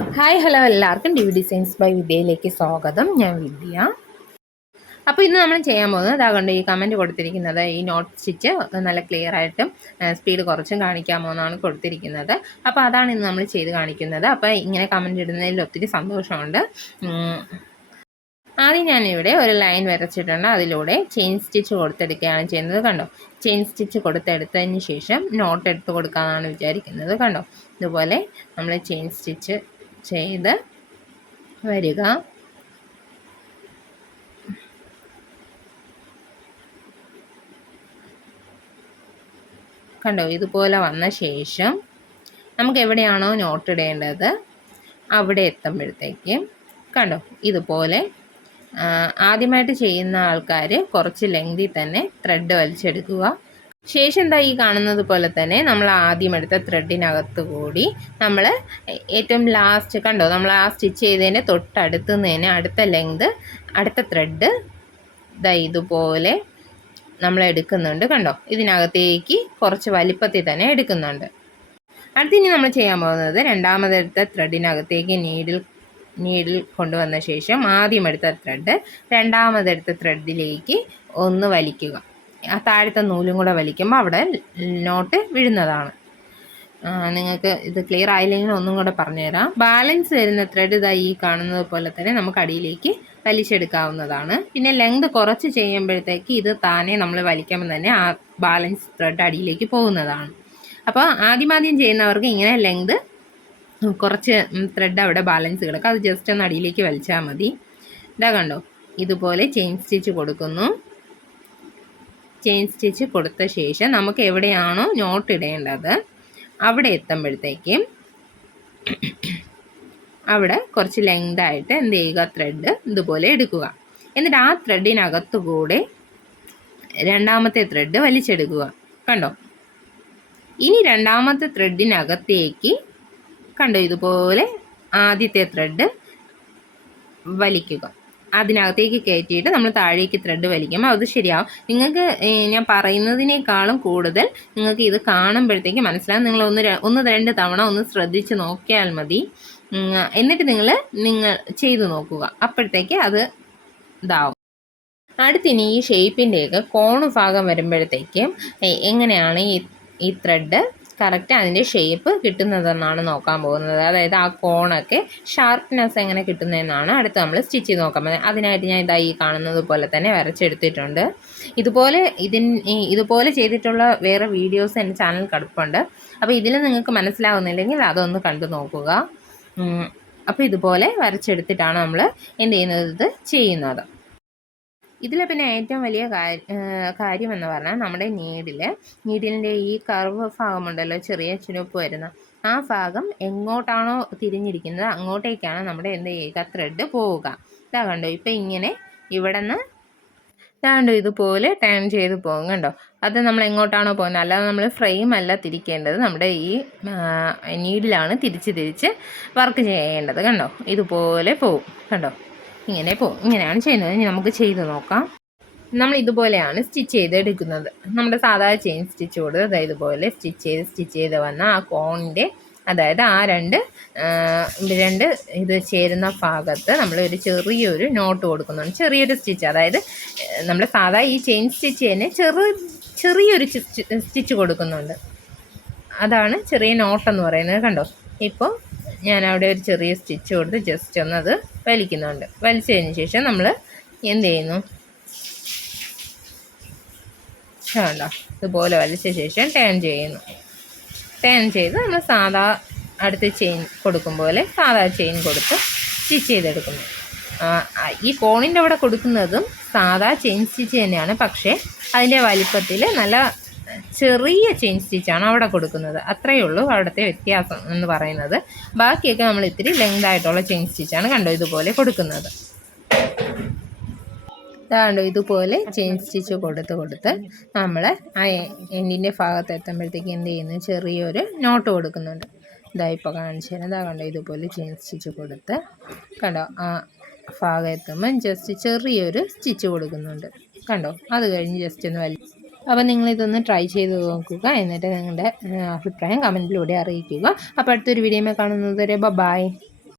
Hi hello എല്ലാവർക്കും D designs by വിദ്യയിലേക്ക് സ്വാഗതം. ഞാൻ വിദ്യ. അപ്പോൾ ഇന്ന് നമ്മൾ ചെയ്യാൻ പോകുന്നത് അതുകൊണ്ട് ഈ കമൻറ്റ് കൊടുത്തിരിക്കുന്നത് ഈ നോട്ട് സ്റ്റിച്ച് നല്ല ക്ലിയർ ആയിട്ടും സ്പീഡ് കുറച്ചും കാണിക്കാമോ എന്നാണ് കൊടുത്തിരിക്കുന്നത്. അപ്പോൾ അതാണ് ഇന്ന് നമ്മൾ ചെയ്ത് കാണിക്കുന്നത്. അപ്പോൾ ഇങ്ങനെ കമൻറ്റ് ഇടുന്നതിൽ ഒത്തിരി സന്തോഷമുണ്ട്. ആദ്യം ഞാനിവിടെ ഒരു ലൈൻ വരച്ചിട്ടുണ്ട്. അതിലൂടെ ചെയിൻ സ്റ്റിച്ച് കൊടുത്തെടുക്കുകയാണ് ചെയ്യുന്നത്. കണ്ടോ, ചെയിൻ സ്റ്റിച്ച് കൊടുത്തെടുത്തതിന് ശേഷം നോട്ട് എടുത്ത് കൊടുക്കാമെന്നാണ് വിചാരിക്കുന്നത്. കണ്ടോ, ഇതുപോലെ നമ്മൾ ചെയിൻ സ്റ്റിച്ച് ചെയ്ത് വരിക. കണ്ടോ, ഇതുപോലെ വന്ന ശേഷം നമുക്ക് എവിടെയാണോ നോട്ട് ഇടേണ്ടത് അവിടെ എത്തുമ്പോഴത്തേക്കും കണ്ടോ, ഇതുപോലെ ആദ്യമായിട്ട് ചെയ്യുന്ന ആൾക്കാർ കുറച്ച് ലെങ്തിൽ തന്നെ ത്രെഡ് വലിച്ചെടുക്കുക. ശേഷം എന്താ ഈ കാണുന്നത് പോലെ തന്നെ നമ്മൾ ആദ്യം എടുത്ത ത്രെഡിനകത്ത് കൂടി നമ്മൾ ഏറ്റവും ലാസ്റ്റ് കണ്ടോ, നമ്മൾ ആ സ്റ്റിച്ച് ചെയ്തതിൻ്റെ തൊട്ടടുത്ത് തന്നെ അടുത്ത ലെങ്ത് അടുത്ത ത്രെഡ് ഇതുപോലെ നമ്മൾ എടുക്കുന്നുണ്ട്. കണ്ടോ, ഇതിനകത്തേക്ക് കുറച്ച് വലിപ്പത്തിൽ തന്നെ എടുക്കുന്നുണ്ട്. അടുത്തിനി നമ്മൾ ചെയ്യാൻ പോകുന്നത് രണ്ടാമതെടുത്ത ത്രെഡിനകത്തേക്ക് നീഡിൽ കൊണ്ടുവന്ന ശേഷം ആദ്യം എടുത്ത ത്രെഡ് രണ്ടാമതെടുത്ത ത്രെഡിലേക്ക് ഒന്ന് വലിക്കുക. ആ താഴത്തെ നൂലും കൂടെ വലിക്കുമ്പോൾ അവിടെ നോട്ട് വീഴുന്നതാണ്. നിങ്ങൾക്ക് ഇത് ക്ലിയർ ആയില്ലെങ്കിൽ ഒന്നും കൂടെ പറഞ്ഞുതരാം. ബാലൻസ് വരുന്ന ത്രെഡ് ഈ കാണുന്നത് പോലെ തന്നെ നമുക്ക് അടിയിലേക്ക് വലിച്ചെടുക്കാവുന്നതാണ്. പിന്നെ ലെങ്ത് കുറച്ച് ചെയ്യുമ്പോഴത്തേക്ക് ഇത് താനെ നമ്മൾ വലിക്കുമ്പോൾ തന്നെ ആ ബാലൻസ് ത്രെഡ് അടിയിലേക്ക് പോകുന്നതാണ്. അപ്പോൾ ആദ്യം ചെയ്യുന്നവർക്ക് ഇങ്ങനെ ലെങ്ത് കുറച്ച് ത്രെഡ് അവിടെ ബാലൻസ് കിടക്കും, അത് ജസ്റ്റ് ഒന്ന് അടിയിലേക്ക് വലിച്ചാൽ മതി. ഇതാ കണ്ടോ, ഇതുപോലെ ചെയിൻ സ്റ്റിച്ച് കൊടുക്കുന്നു. ചെയിൻ സ്റ്റിച്ച് കൊടുത്ത ശേഷം നമുക്ക് എവിടെയാണോ നോട്ട് ഇടേണ്ടത് അവിടെ എത്തുമ്പോഴത്തേക്കും അവിടെ കുറച്ച് ലെങ്തായിട്ട് എന്ത് ചെയ്യുക, ത്രെഡ് ഇതുപോലെ എടുക്കുക. എന്നിട്ട് ആ ത്രെഡിനകത്തുകൂടെ രണ്ടാമത്തെ ത്രെഡ് വലിച്ചെടുക്കുക. കണ്ടോ, ഇനി രണ്ടാമത്തെ ത്രെഡിനകത്തേക്ക് കണ്ടോ ഇതുപോലെ ആദ്യത്തെ ത്രെഡ് വലിക്കുക. അതിനകത്തേക്ക് കയറ്റിയിട്ട് നമ്മൾ താഴേക്ക് ത്രെഡ് വലിക്കുമ്പോൾ അത് ശരിയാവും. നിങ്ങൾക്ക് ഞാൻ പറയുന്നതിനേക്കാളും കൂടുതൽ നിങ്ങൾക്ക് ഇത് കാണുമ്പോഴത്തേക്ക് മനസ്സിലാവും. നിങ്ങൾ ഒന്ന് രണ്ട് തവണ ഒന്ന് ശ്രദ്ധിച്ച് നോക്കിയാൽ മതി. എന്നിട്ട് നിങ്ങൾ ചെയ്തു നോക്കുക, അപ്പോഴത്തേക്ക് അത് ഇതാവും. അടുത്തിനി ഈ ഷേപ്പിൻ്റെയൊക്കെ കോണ് ഭാഗം വരുമ്പോഴത്തേക്കും എങ്ങനെയാണ് ഈ ത്രെഡ് കറക്റ്റ് അതിൻ്റെ ഷേപ്പ് കിട്ടുന്നതെന്നാണ് നോക്കാൻ പോകുന്നത്. അതായത് ആ കോണൊക്കെ ഷാർപ്നെസ് എങ്ങനെ കിട്ടുന്നതെന്നാണ് അടുത്ത് നമ്മൾ സ്റ്റിച്ച് ചെയ്ത് നോക്കാൻ പോകുന്നത്. അതിനായിട്ട് ഞാൻ ഈ കാണുന്നത് പോലെ തന്നെ വരച്ചെടുത്തിട്ടുണ്ട്. ഇതുപോലെ ചെയ്തിട്ടുള്ള വേറെ വീഡിയോസ് എൻ്റെ ചാനൽ കിടപ്പുണ്ട്. അപ്പോൾ ഇതിൽ നിങ്ങൾക്ക് മനസ്സിലാവുന്നില്ലെങ്കിൽ അതൊന്ന് കണ്ടു നോക്കുക. അപ്പോൾ ഇതുപോലെ വരച്ചെടുത്തിട്ടാണ് നമ്മൾ എന്ത് ചെയ്യുന്നത്. ഇതിൽ പിന്നെ ഏറ്റവും വലിയ കാര്യം എന്ന് പറഞ്ഞാൽ നമ്മുടെ നീഡിലിൻ്റെ ഈ കർവ് ഭാഗമുണ്ടല്ലോ, ചെറിയ ചുനുപ്പ് വരുന്ന ആ ഭാഗം എങ്ങോട്ടാണോ തിരിഞ്ഞിരിക്കുന്നത് അങ്ങോട്ടേക്കാണ് നമ്മുടെ ത്രെഡ് പോവുക. ഇതാ കണ്ടോ, ഇപ്പം ഇങ്ങനെ ഇവിടെ നിന്ന് ഇതാണ്ടോ ഇതുപോലെ ടേൺ ചെയ്ത് പോകും. കണ്ടോ, അത് നമ്മൾ എങ്ങോട്ടാണോ പോകുന്നത്, അല്ലാതെ നമ്മൾ ഫ്രെയിം അല്ല തിരിക്കേണ്ടത്, നമ്മുടെ ഈ നീഡിലാണ് തിരിച്ച് വർക്ക് ചെയ്യേണ്ടത്. കണ്ടോ, ഇതുപോലെ പോവും. കണ്ടോ, ഇങ്ങനെ പോകും. ഇങ്ങനെയാണ് ചെയ്യുന്നത്. ഇനി നമുക്ക് ചെയ്ത് നോക്കാം. നമ്മൾ ഇതുപോലെയാണ് സ്റ്റിച്ച് ചെയ്തെടുക്കുന്നത്. നമ്മുടെ സാധാരണ ചെയിൻ സ്റ്റിച്ച് കൊടുത്ത് ഇതുപോലെ സ്റ്റിച്ച് ചെയ്ത് വന്ന ആ കോണിൻ്റെ, അതായത് ആ രണ്ട് ഇത് ചേരുന്ന ഭാഗത്ത് നമ്മൾ ഒരു ചെറിയൊരു നോട്ട് കൊടുക്കുന്നുണ്ട്. ചെറിയൊരു സ്റ്റിച്ച്, അതായത് നമ്മൾ സാധാരണ ഈ ചെയിൻ സ്റ്റിച്ച് തന്നെ ചെറിയൊരു സ്റ്റിച്ച് കൊടുക്കുന്നുണ്ട്. അതാണ് ചെറിയ നോട്ടെന്ന് പറയുന്നത്. കണ്ടോ, ഇപ്പോൾ ഞാൻ അവിടെ ഒരു ചെറിയ സ്റ്റിച്ച് കൊടുത്ത് ജസ്റ്റ് ഒന്ന് അത് വലിക്കുന്നുണ്ട്. വലിച്ചതിന് ശേഷം നമ്മൾ എന്ത് ചെയ്യുന്നു, കണ്ടോ, ഇതുപോലെ വലിച്ച ശേഷം ടേൺ ചെയ്യുന്നു. ടേൺ ചെയ്ത് നമ്മൾ സാധാ അടുത്ത് ചെയിൻ കൊടുക്കും പോലെ സാധാ ചെയിൻ കൊടുത്ത് സ്റ്റിച്ച് ചെയ്തെടുക്കുന്നു. ഈ കോണിൻ്റെ അവിടെ കൊടുക്കുന്നതും സാധാ ചെയിൻ സ്റ്റിച്ച് തന്നെയാണ്, പക്ഷേ അതിൻ്റെ വലിപ്പത്തിൽ നല്ല ചെറിയ ചെയിൻ സ്റ്റിച്ചാണ് അവിടെ കൊടുക്കുന്നത്. അത്രയേ ഉള്ളൂ അവിടുത്തെ വ്യത്യാസം എന്ന് പറയുന്നത്. ബാക്കിയൊക്കെ നമ്മൾ ഇത്തിരി ലെങ്ത് ആയിട്ടുള്ള ചെയിൻ സ്റ്റിച്ചാണ് കണ്ടോ ഇതുപോലെ കൊടുക്കുന്നത്. ഇതാണ്ടോ ഇതുപോലെ ചെയിൻ സ്റ്റിച്ച് കൊടുത്ത് നമ്മൾ ആ എൻഡിൻ്റെ ഭാഗത്ത് എത്തുമ്പോഴത്തേക്ക് എന്ത് ചെയ്യുന്നു, ചെറിയൊരു നോട്ട് കൊടുക്കുന്നുണ്ട്. ഇതാ ഇപ്പോൾ കാണിച്ചു തരാം. ഇതാ കണ്ടോ, ഇതുപോലെ ചെയിൻ സ്റ്റിച്ച് കൊടുത്ത് കണ്ടോ ആ ഭാഗം എത്തുമ്പോൾ ജസ്റ്റ് ചെറിയൊരു സ്റ്റിച്ച് കൊടുക്കുന്നുണ്ട്. കണ്ടോ, അത് കഴിഞ്ഞ് ജസ്റ്റ് ഒന്ന് അപ്പോൾ നിങ്ങളിതൊന്ന് ട്രൈ ചെയ്ത് നോക്കുക. എന്നിട്ട് നിങ്ങളുടെ അഭിപ്രായം കമൻറ്റിലൂടെ അറിയിക്കുക. അപ്പോൾ അടുത്തൊരു വീഡിയോയിൽ കാണുന്നത് വരെ ബൈ.